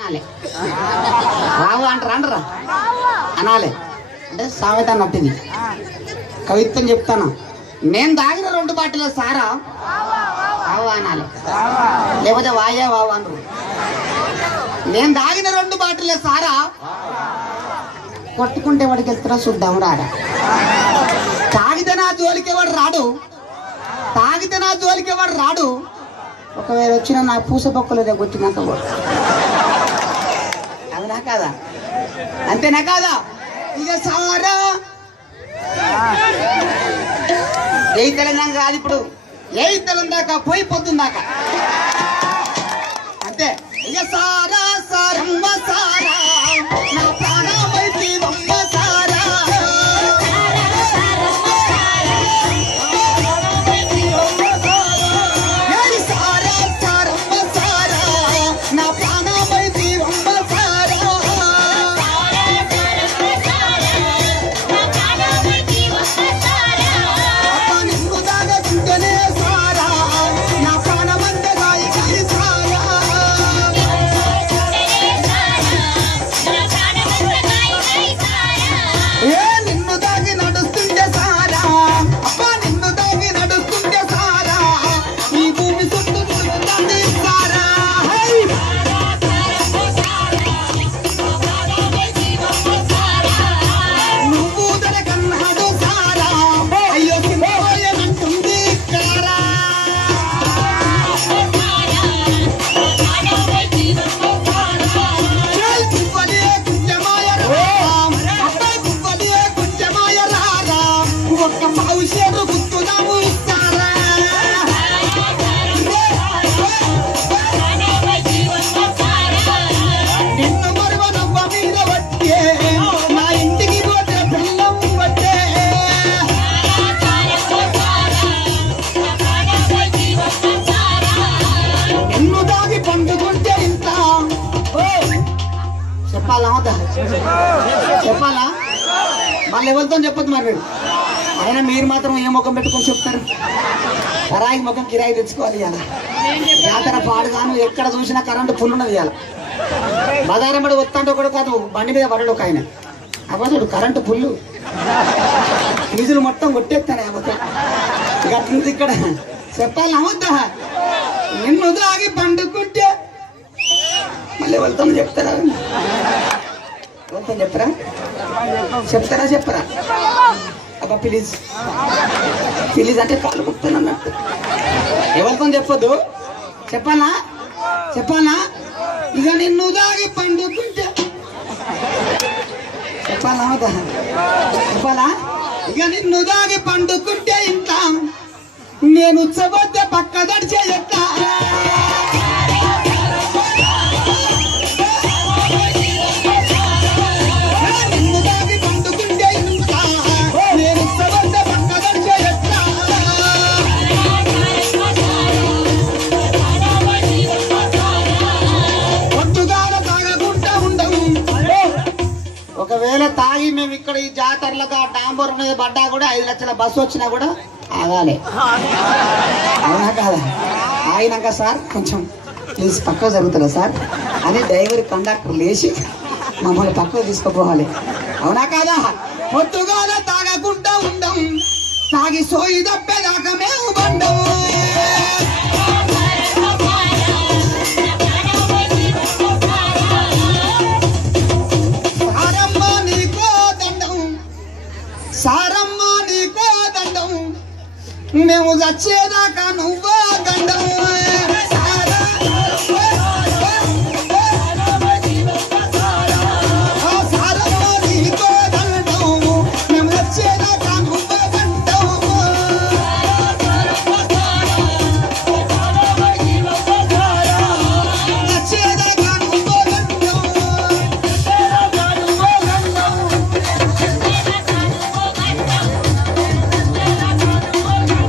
అనాలి రావు అంటారా అంటారా అనాలి అంటే సామెత అన్నట్టు కవిత్వం చెప్తాను. నేను తాగిన 2 బాటిల సారా వావు అనాలి, లేకపోతే వాయా వావు అనరు. నేను తాగిన 2 బాటిల సారా కొట్టుకుంటే వాడికి వెళ్తారా చూద్దాం రారా. తాగితే నా జోలికి వాడు రాడు, తాగితే నా జోలికి వాడు రాడు. ఒకవేళ వచ్చిన నా పూస పక్కలో రేపు వచ్చినాక కూడా అవునా కాదా, అంతేనా కాదా. ఇక సారా ఏ తెలంగాణ కాదు, ఇప్పుడు ఏ తెలంగాణ దాకా పోయి పొద్దుందాకా అంతే. ఇక సారా సారమ్మ సారా నా ప్రాణమైతే బొమ్మ సారా, సారా సారమ్మ సారా నా ప్రాణమైతే బొమ్మ సారా. అప్ప నిన్ను దాగకుంటేనే సారా నా ప్రాణమంతా గాయి గాయి సారా. ఏ నిన్ను దాగి నడుస్తుంటే సారా, అప్ప నిన్ను దాగి నడుస్తుంటే సారా ఈ భూమి చుట్టూ తిరుగుతుంది సారా. హై! నువ్వు దొరకన్నాడు సారా, అయ్యో కిందపోయేనంటుంది కారా. చెల్ గువ్వలే కుంజమాయ రారా, అబ్బాయి గువ్వలే కుంజమాయ రారా, ఒక్క భవిష్యత్తు గుర్తుదాము సారా. నిన్ను మరువ నవ్వ మీద వచ్చే నా ఇంటికి పోతే పిల్లం వచ్చే. నిన్ను దాగి పండుకుంటే ఇంత చెప్పాలా వద్దా? చెప్పాలా? మళ్ళీ ఎవరితో చెప్పొద్దు మరి మీరు. అయినా మీరు మాత్రం ఏ ముఖం పెట్టుకొని చెప్తారు? కరాయి ముఖం కిరాయి తెచ్చుకోవాలి ఇవాళ. జాతర పాడుగాను ఎక్కడ చూసినా కరెంటు ఫుల్ ఉన్నది ఇవాళ. బదారం పడి వస్తుంటే ఒకడు కాదు, బండి మీద పడడు ఒక ఆయన అవ్వదుడు కరెంటు ఫుల్లు, ఫీజులు మొత్తం కొట్టేస్తాను అవ్వదు. ఇక అట్లుంది ఇక్కడ. చెప్పాలి అవద్దా? నిన్ను దాగి పండుకుంటే మళ్ళీ వెళ్తాం చెప్తారా? వెళ్తాం చెప్పరా? చెప్తారా చెప్పరా? అబ్బా ప్లీజ్ ప్లీజ్ అంటే కాళ్ళు ముక్తాను అన్నట్టు. ఎవరితో చెప్పొద్దు. చెప్పాలా? చెప్పాలా? ఇక నిన్ను దాగి పండుకుంటే చెప్పాలా అవద్దా? చెప్పాలా? ఇక నిన్ను దాగి పండుకుంటే ఇంత నేను ఉచ్చబోతే పక్క దడిచే ఎట్లా. నిన్ను దాగి పండుకుంటే ఇంత నేను ఉచ్చబోతే పక్క దడిచే ఎట్లా. పొద్దుగాల తాగకుండా ఉండవు. ఒకవేళ తాగి మేము ఇక్కడ ఈ జాతరలకు ఆ డాంబర్ మీద పడ్డా కూడా 5 లక్షల బస్సు వచ్చినా కూడా ఆగాలి. అవునా కాదా? ఆగినాక సార్ కొంచెం ప్లీజ్ పక్కకు జరుగుతుందా సార్ అని డ్రైవర్ కండక్టర్ లేచి మమ్మల్ని పక్కకు తీసుకుపోవాలి. అవునా కాదా? పొద్దుగాల తాగకుండా ఉండం, తాగి సోయి తప్పేదాకా మేము బండం. సారమ్మ నీకో దండం, సారమ్మ నీకో దండం, మేము చచ్చేదాకా నువ్వో గండం.